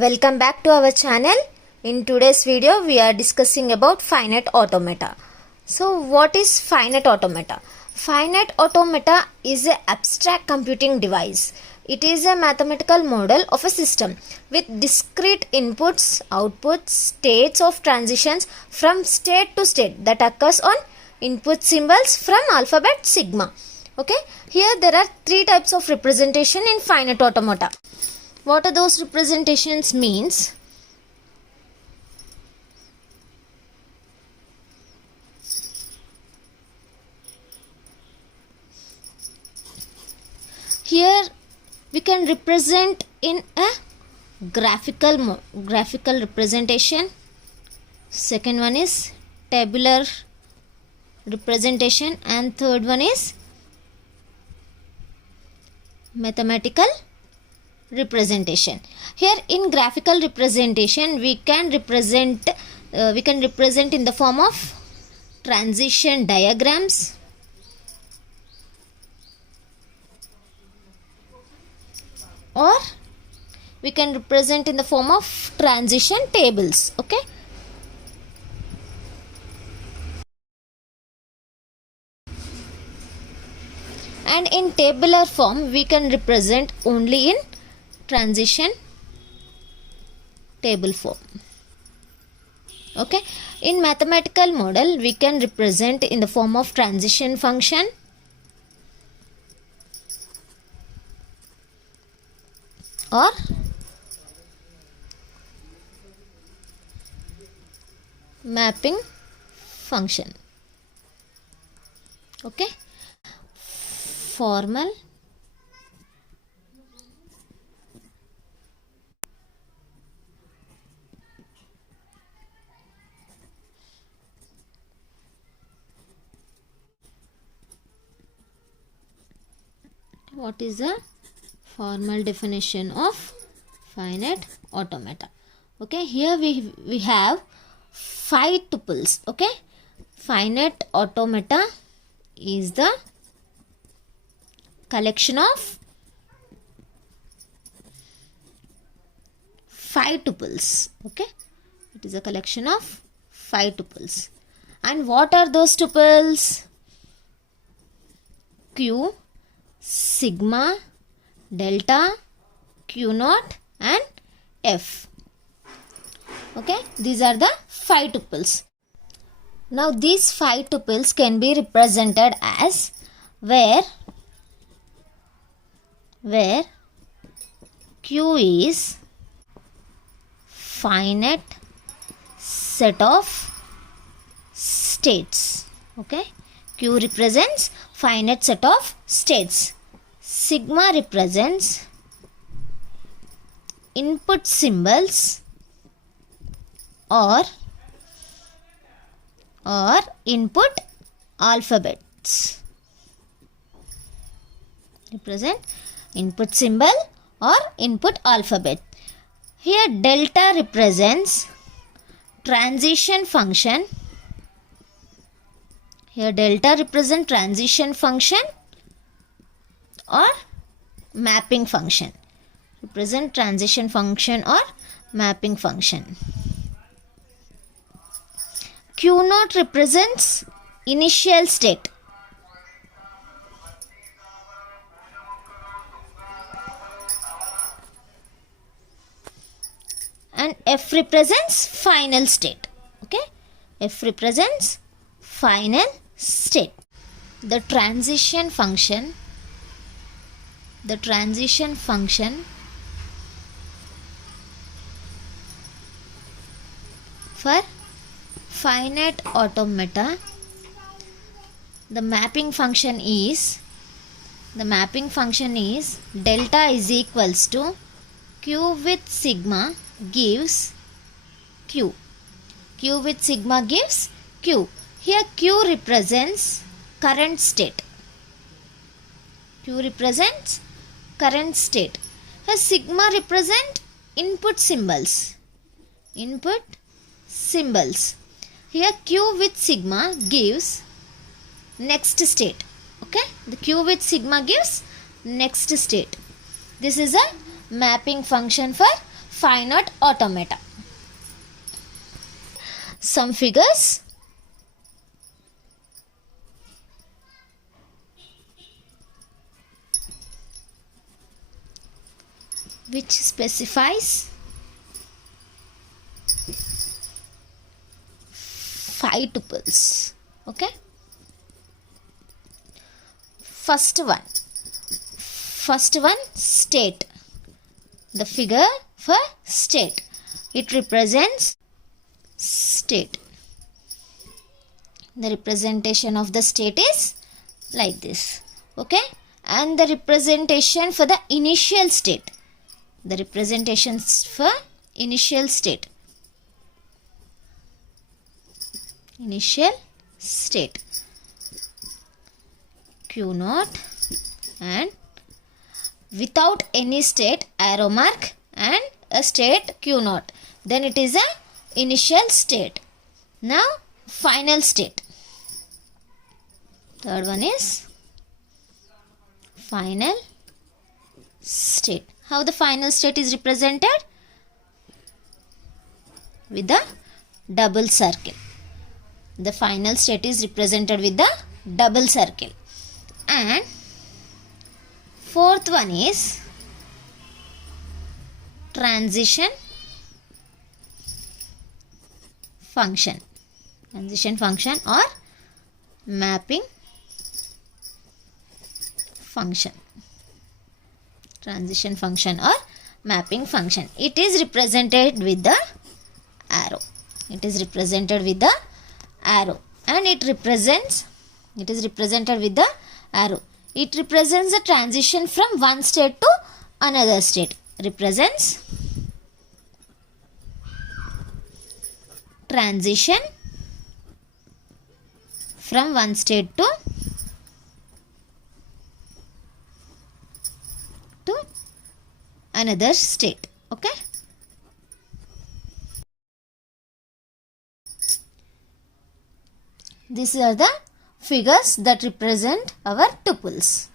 Welcome back to our channel. In today's video we are discussing about finite automata. So what is finite automata? Finite automata is an abstract computing device. It is a mathematical model of a system with discrete inputs, outputs, states of transitions from state to state that occurs on input symbols from alphabet sigma. Okay, here there are three types of representation in finite automata. What are those representations means? Here we can represent in a graphical representation. Second one is tabular representation, and third one is mathematical representation. Here in graphical representation we can represent in the form of transition diagrams, or we can represent in the form of transition tables. Okay, and in tabular form we can represent only in transition table form. Okay, in mathematical model we can represent in the form of transition function, or mapping function. Okay, formal what is the formal definition of finite automata? Okay, here we have 5 tuples. Okay, finite automata is the collection of 5 tuples. Okay, it is a collection of 5 tuples. And what are those tuples? Q, sigma, delta, q naught and f. Okay, these are the 5 tuples. Now these 5 tuples can be represented as where q is finite set of states. Okay, q represents finite set of states. Sigma represents input symbols or input alphabets. Represent input symbol or input alphabet. Here delta represents transition function. Here delta represent transition function or mapping function. Represent transition function or mapping function. Q naught represents initial state. And F represents final state. Okay, F represents final state. The transition function for finite automata, the mapping function is delta is equals to q with sigma gives q. Q with sigma gives q. Here q represents current state. Q represents current state. Here sigma represent input symbols. Here q with sigma gives next state. Okay, the q with sigma gives next state. This is a mapping function for finite automata. Some figures. Which specifies 5 tuples. Okay. First one, state. The figure for state. It represents state. The representation of the state is like this. Okay. And the representation for the initial state. The representations for initial state. Initial state. Q0 and without any state arrow mark and a state Q0. Then it is a initial state. Now final state. Third one is final state. How the final state is represented? With the double circle. The final state is represented with the double circle. And fourth one is transition function. Transition function or mapping function. Transition function or mapping function. It is represented with the arrow. It is represented with the arrow. And it is represented with the arrow. It represents the transition from one state to another state. Represents transition from one state to another state. Okay. These are the figures that represent our tuples.